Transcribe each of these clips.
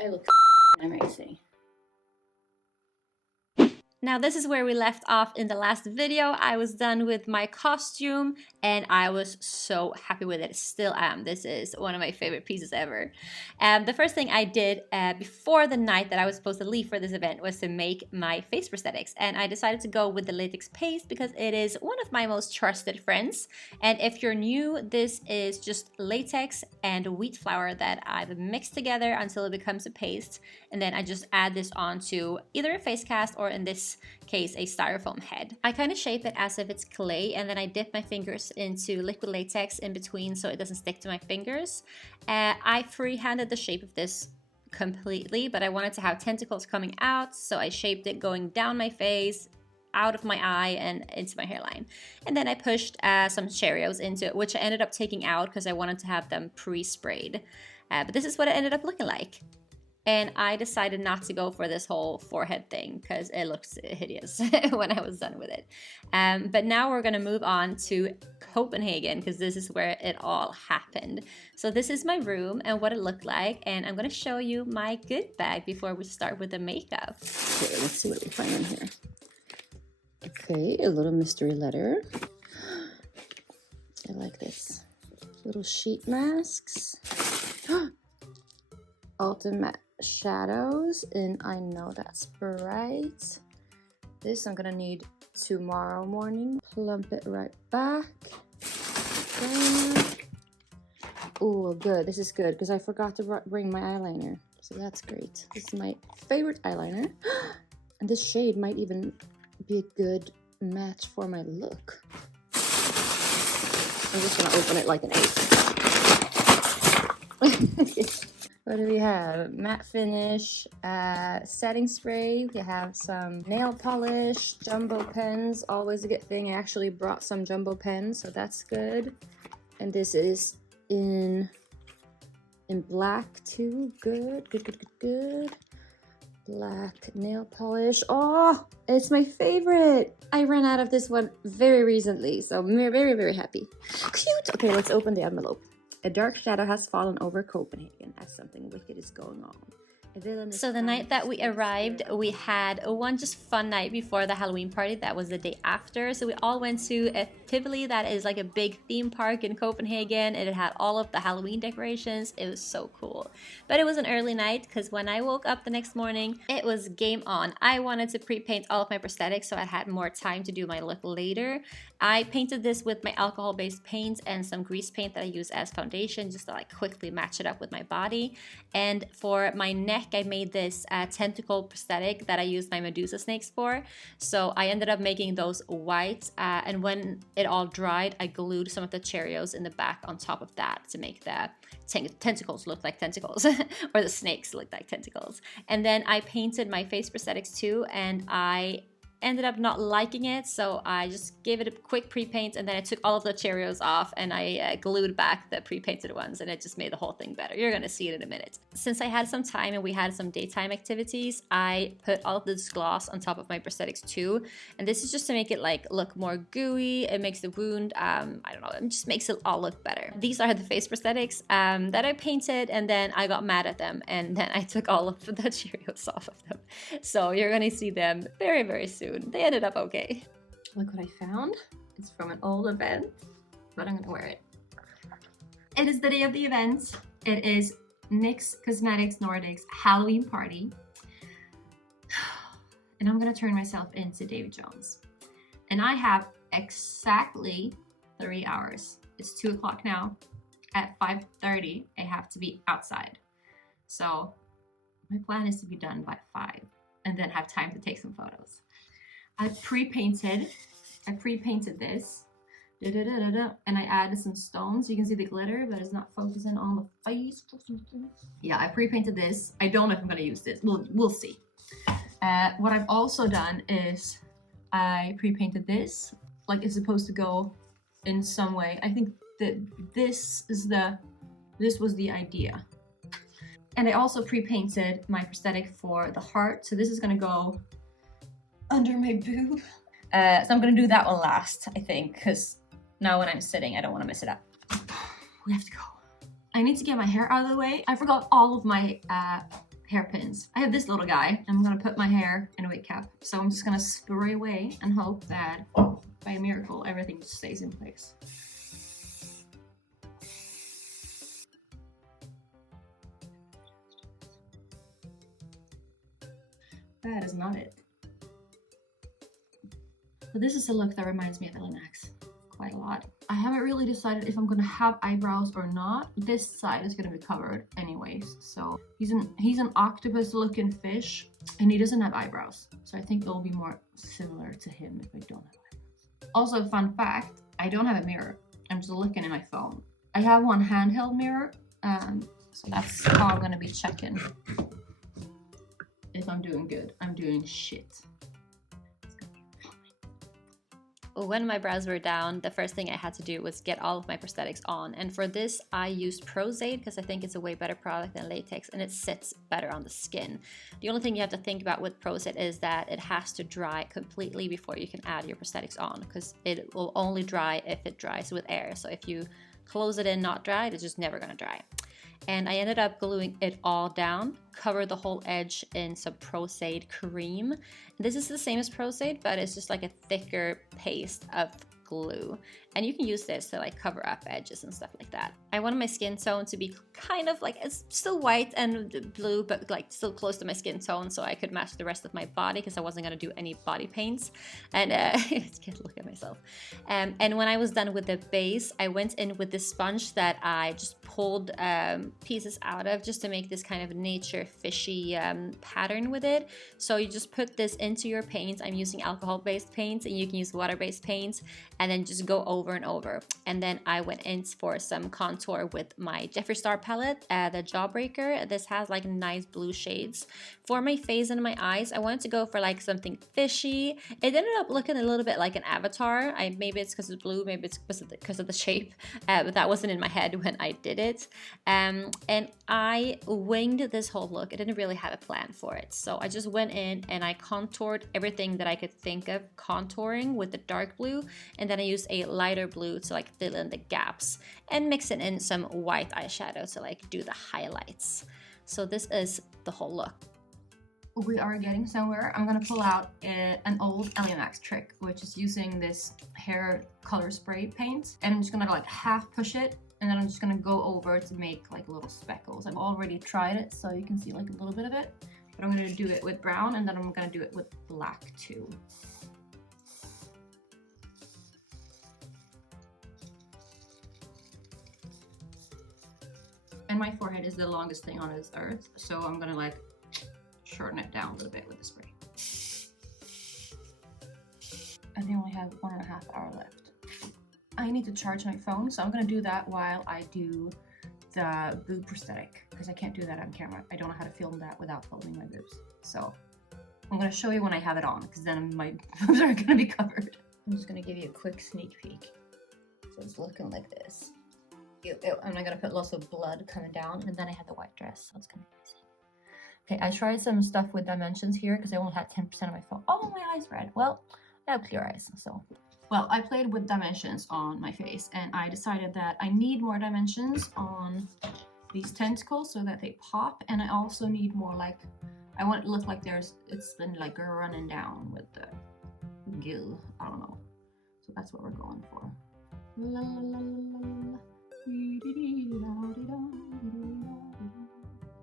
I look amazing. Now this is where we left off in the last video. I was done with my costume and I was so happy with it. Still am. This is one of my favorite pieces ever. The first thing I did before the night that I was supposed to leave for this event was to make my face prosthetics. And I decided to go with the latex paste because it is one of my most trusted friends. And if you're new, this is just latex and wheat flour that I've mixed together until it becomes a paste. And then I just add this onto either a face cast or in this case a styrofoam head. I kind of shape it as if it's clay and then I dip my fingers into liquid latex in between so it doesn't stick to my fingers. I freehanded the shape of this completely, but I wanted to have tentacles coming out, so I shaped it going down my face, out of my eye and into my hairline. And then I pushed some Cheerios into it, which I ended up taking out because I wanted to have them pre-sprayed. But this is what it ended up looking like. And I decided not to go for this whole forehead thing because it looks hideous when I was done with it. But now we're gonna move on to Copenhagen because this is where it all happened. So this is my room and what it looked like, and I'm gonna show you my good bag before we start with the makeup. Okay, let's see what we find in here. Okay, a little mystery letter. I like this. Little sheet masks. Ultimate shadows, and I know that's bright. This I'm gonna need tomorrow morning. Plump it right back. Oh, good. This is good because I forgot to bring my eyeliner, so that's great. This is my favorite eyeliner, and this shade might even be a good match for my look. I'm just gonna open it like an ace. What do we have? Matte finish, setting spray. We have some nail polish, jumbo pens, always a good thing. I actually brought some jumbo pens, so that's good. And this is in black too. Good, good, good, good, good. Black nail polish. Oh, it's my favorite. I ran out of this one very recently, so I'm very, very happy. Cute. Okay, let's open the envelope. A dark shadow has fallen over Copenhagen as something wicked is going on. So the night that we arrived, we had one just fun night before the Halloween party. That was the day after. So we all went to a Tivoli, that is like a big theme park in Copenhagen. It had all of the Halloween decorations. It was so cool. But it was an early night because when I woke up the next morning, it was game on. I wanted to pre-paint all of my prosthetics so I had more time to do my look later. I painted this with my alcohol-based paint and some grease paint that I use as foundation just to like quickly match it up with my body. And for my neck, I made this tentacle prosthetic that I used my Medusa snakes for. So I ended up making those white, and when it all dried, I glued some of the Cheerios in the back on top of that to make the tentacles look like tentacles, or the snakes look like tentacles. And then I painted my face prosthetics too, and I ended up not liking it, so I just gave it a quick pre-paint, and then I took all of the Cheerios off and I glued back the pre-painted ones, and it just made the whole thing better. You're gonna see it in a minute. Since I had some time and we had some daytime activities, I put all of this gloss on top of my prosthetics too, and this is just to make it like look more gooey. It makes the wound, I don't know, it just makes it all look better. These are the face prosthetics that I painted, and then I got mad at them, and then I took all of the Cheerios off of them. So you're gonna see them very, very soon. They ended up okay. Look what I found. It's from an old event, but I'm gonna wear it. It is the day of the event. It is NYX Cosmetics Nordics Halloween party. And I'm gonna turn myself into Davy Jones. And I have exactly 3 hours. It's 2 o'clock now. At 5:30, I have to be outside. So my plan is to be done by 5 and then have time to take some photos. I pre-painted this, and I added some stones. You can see the glitter, but it's not focusing on the face. Yeah, I pre-painted this. I don't know if I'm gonna use this. We'll see. What I've also done is I pre-painted this, like it's supposed to go in some way. I think that this was the idea. And I also pre-painted my prosthetic for the heart. So this is gonna go under my boob. So I'm gonna do that one last, I think, because now when I'm sitting, I don't wanna mess it up. We have to go. I need to get my hair out of the way. I forgot all of my hairpins. I have this little guy. I'm gonna put my hair in a wig cap. So I'm just gonna spray away and hope that by a miracle everything just stays in place. That is not it. But this is a look that reminds me of NYX quite a lot. I haven't really decided if I'm gonna have eyebrows or not. This side is gonna be covered anyways. So he's an octopus looking fish and he doesn't have eyebrows. So I think it'll be more similar to him if I don't have eyebrows. Also, fun fact, I don't have a mirror. I'm just looking at my phone. I have one handheld mirror, so that's how I'm gonna be checking if I'm doing good. I'm doing shit. When my brows were down, the first thing I had to do was get all of my prosthetics on. And for this, I used Prosade because I think it's a way better product than latex and it sits better on the skin. The only thing you have to think about with Prosade is that it has to dry completely before you can add your prosthetics on, because it will only dry if it dries with air. So if you close it in not dried, it's just never gonna dry. And I ended up gluing it all down, cover the whole edge in some Prosade cream. This is the same as Prosade, but it's just like a thicker paste of glue. And you can use this to like cover up edges and stuff like that. I wanted my skin tone to be kind of like, it's still white and blue, but like still close to my skin tone so I could match the rest of my body because I wasn't gonna do any body paints. And I can't look at myself. And when I was done with the base, I went in with this sponge that I just pulled pieces out of just to make this kind of nature fishy pattern with it. So you just put this into your paints. I'm using alcohol-based paints and you can use water-based paints, and then just go over and over. And then I went in for some contour with my Jeffree Star palette, the Jawbreaker. This has like nice blue shades. For my face and my eyes, I wanted to go for like something fishy. It ended up looking a little bit like an avatar. Maybe it's because it's blue, maybe it's because of the shape, but that wasn't in my head when I did it. And I winged this whole look. I didn't really have a plan for it. So I just went in and I contoured everything that I could think of contouring with the dark blue. And then I used a lighter blue to like fill in the gaps and mix it in some white eyeshadow to like do the highlights. So this is the whole look. We are getting somewhere. I'm gonna pull out an old NYX trick, which is using this hair color spray paint. And I'm just gonna like half push it, and then I'm just gonna go over to make like little speckles. I've already tried it, so you can see like a little bit of it. But I'm gonna do it with brown, and then I'm gonna do it with black too. And my forehead is the longest thing on this earth, so I'm gonna like shorten it down a little bit with the spray. I think I only have 1.5 hours left. I need to charge my phone, so I'm gonna do that while I do the boob prosthetic, because I can't do that on camera. I don't know how to film that without filming my boobs. So I'm gonna show you when I have it on, because then my boobs are gonna be covered. I'm just gonna give you a quick sneak peek. So it's looking like this. I'm not gonna put lots of blood coming down, and then I have the white dress, so it's gonna be amazing. Okay, I tried some stuff with dimensions here because I only had 10% of my phone. Oh, my eyes red. Well, I have clear eyes, so. Well, I played with dimensions on my face, and I decided that I need more dimensions on these tentacles so that they pop, and I also need more like, I want it to look like it's been like running down with the gill. I don't know. So that's what we're going for. La, la, la, la, la.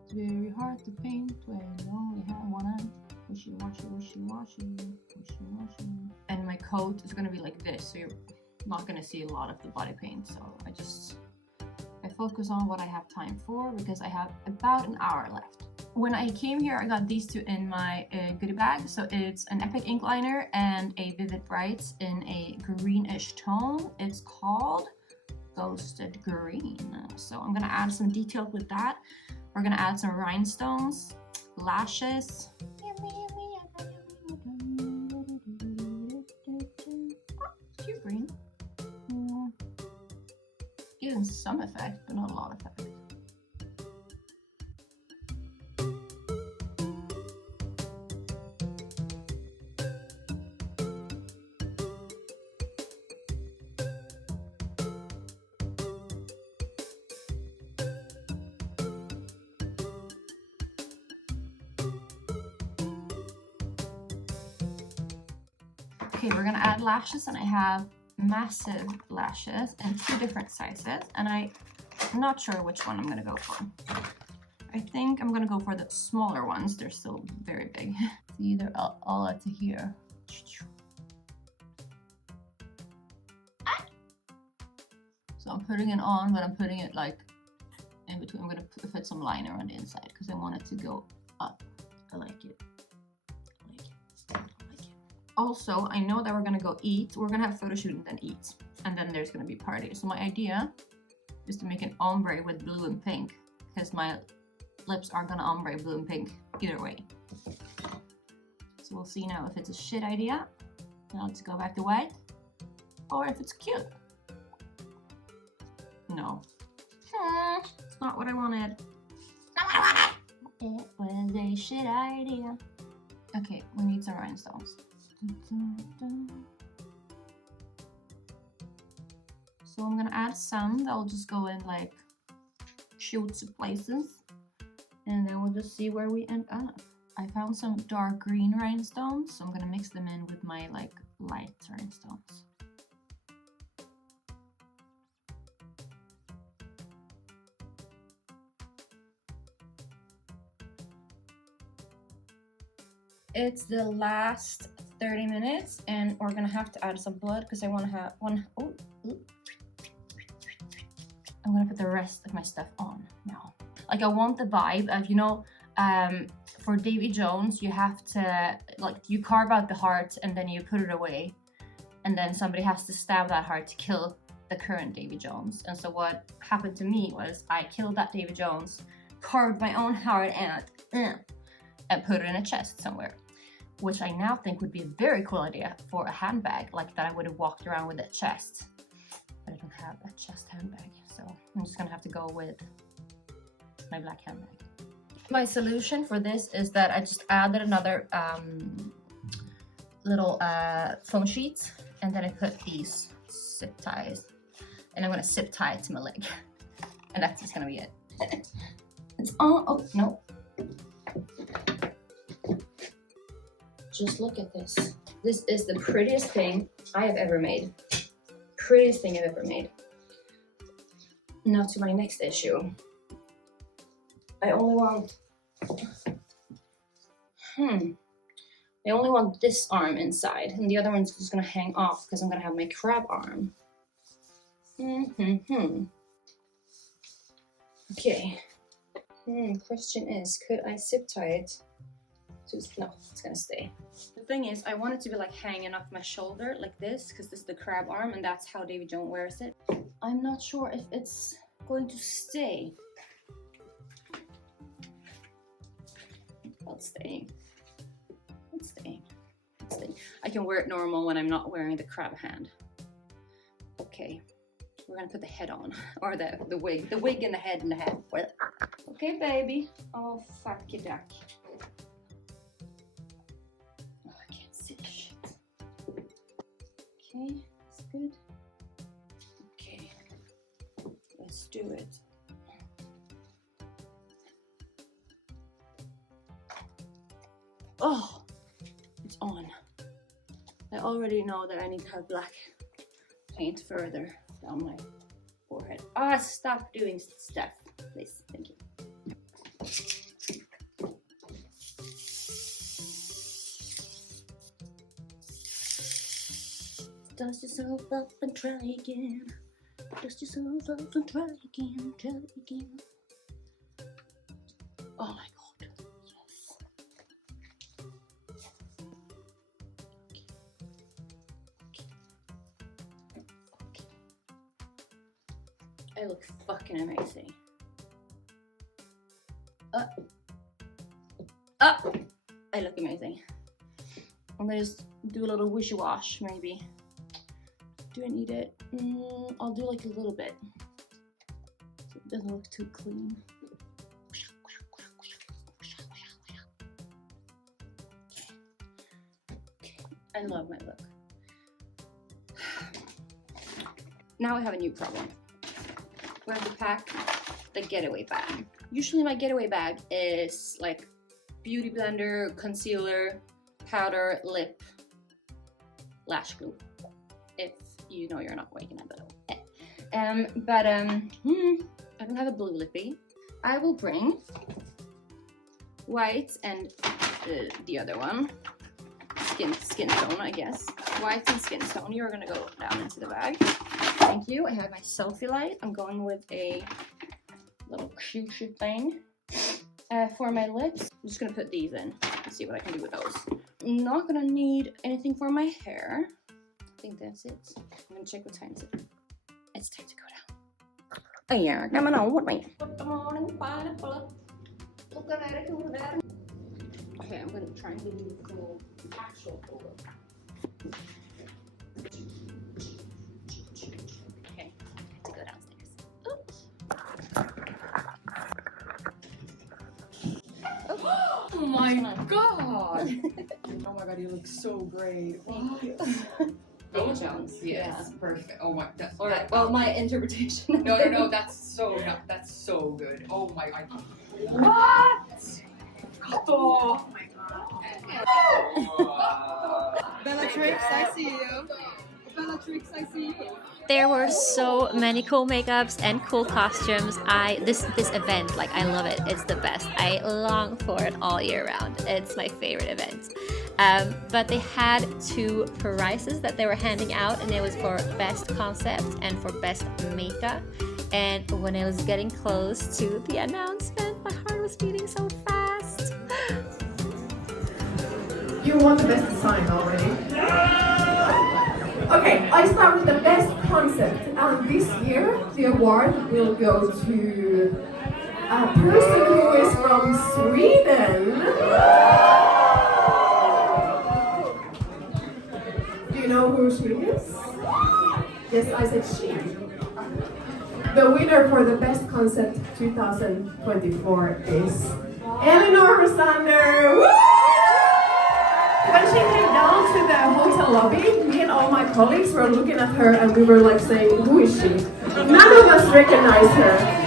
It's very hard to paint when you only have one eye. Wishy washy, wishy washy, wishy washy. And my coat is gonna be like this, so you're not gonna see a lot of the body paint. So I focus on what I have time for because I have about an hour left. When I came here, I got these two in my goodie bag. So it's an Epic ink liner and a Vivid Brights in a greenish tone. It's called Ghosted Green. So I'm gonna add some detail with that. We're gonna add some rhinestones, lashes. Cute green. Giving some effect, but not a lot of effect. Okay, we're gonna add lashes, and I have massive lashes in 2 different sizes, and I'm not sure which one I'm gonna go for. I think I'm gonna go for the smaller ones. They're still very big. See, they're all up to here. So I'm putting it on, but I'm putting it like in between. I'm gonna put some liner on the inside because I want it to go up. I like it. I like it. Also, I know that we're gonna go eat. We're gonna have photo shoot and then eat, and then there's gonna be party. So my idea is to make an ombre with blue and pink, because my lips are gonna ombre blue and pink either way. So we'll see now if it's a shit idea. Now let's go back to white, or if it's cute. No. It's not what I wanted. Not what I wanted. It was a shit idea. Okay, we need some rhinestones. So I'm gonna add some that will just go in like shoots of places, and then we'll just see where we end up. I found some dark green rhinestones, so I'm gonna mix them in with my like light rhinestones. It's the last 30 minutes, and we're gonna have to add some blood because I want to have one. Oh, I'm gonna put the rest of my stuff on now. Like, I want the vibe of, you know, for Davy Jones, you have to, like, you carve out the heart and then you put it away, and then somebody has to stab that heart to kill the current Davy Jones. And so what happened to me was I killed that Davy Jones, carved my own heart and put it in a chest somewhere, which I now think would be a very cool idea for a handbag, like that I would have walked around with a chest. But I don't have a chest handbag, so I'm just gonna have to go with my black handbag. My solution for this is that I just added another little foam sheet, and then I put these zip ties, and I'm gonna zip tie it to my leg, and that's just gonna be it. It's oh no. Just look at this. This is the prettiest thing I have ever made. Prettiest thing I've ever made. Now to my next issue. I only want, I only want this arm inside, and the other one's just gonna hang off because I'm gonna have my crab arm. Okay. Question is, could I zip tie it? No, it's gonna stay. The thing is, I want it to be like hanging off my shoulder like this, because this is the crab arm and that's how Davy Jones wears it. I'm not sure if it's going to stay. Let's stay. Let's stay. Let's stay. I can wear it normal when I'm not wearing the crab hand. Okay, we're gonna put the head on, or the wig and the head and the head. Okay, baby. Oh, fuck you, duck. Okay, that's good. Okay, let's do it. Oh, it's on. I already know that I need to have black paint further down my forehead. Ah, stop doing stuff, please. Thank you. Dust yourself up and try again. Dust yourself up and try again. Try again. Oh my god. Yes. Okay. I look fucking amazing. I look amazing. I'm gonna just do a little wishy-wash, maybe. Do I need it? I'll do like a little bit, so it doesn't look too clean. Okay. I love my look. Now I have a new problem. We have to pack the getaway bag. Usually my getaway bag is like beauty blender, concealer, powder, lip, lash glue. If you know you're not waking up at all. I don't have a blue lippy. I will bring white and the other one, skin tone, I guess. White and skin tone. You're gonna go down into the bag. Thank you. I have my selfie light. I'm going with a little cute thing. For my lips, I'm just gonna put these in and see what I can do with those. I'm not gonna need anything for my hair. I think that's it. I'm gonna check what time is it. It's time to go down. Oh yeah, come on with me. Good morning, pineapple. Look at that, okay, I'm gonna try and do the full actual photo. Okay, I have to go downstairs. Oops. Oh my god! Oh my god, you look so great. Thank you. Davy Jones, yes, perfect. Oh my, Well, my interpretation. No, that's so good. Oh my god. What? Oh my god. Bellatrix, I see you. Bellatrix, I see you. There were so many cool makeups and cool costumes. This event, like, I love it. It's the best. I long for it all year round. It's my favorite event. But they had 2 prizes that they were handing out, and it was for best concept and for best makeup. And when I was getting close to the announcement, my heart was beating so fast. You won the best design already. Okay, I start with the best concept. And this year, the award will go to a person who is from Sweden. Do you know who she is? Yes, I said she. The winner for the best concept 2024 is Eleanor Rosander. When she came down to the hotel lobby, me and all my colleagues were looking at her and we were like saying, who is she? None of us recognize her.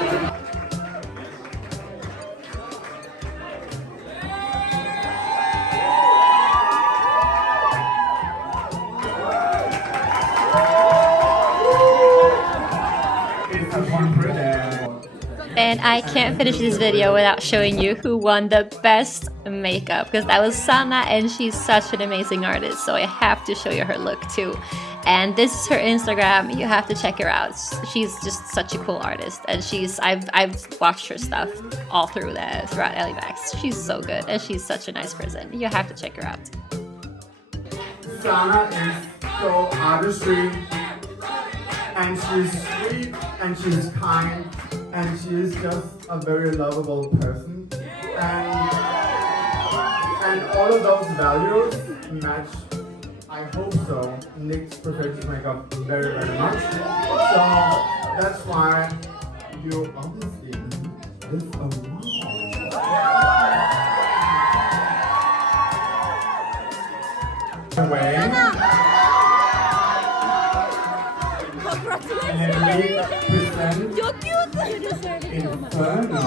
And I can't finish this video without showing you who won the best makeup, because that was Sanna, and she's such an amazing artist, so I have to show you her look too. And this is her Instagram. You have to check her out. She's just such a cool artist, and I've watched her stuff all throughout LAX. She's so good, and she's such a nice person. You have to check her out. Sanna is so artistry, and she's sweet, and she's kind, and she is just a very lovable person, and all of those values match, I hope so, NYX Perfect Makeup very, very much. So that's why you obviously this award. Away. And we present Inferno.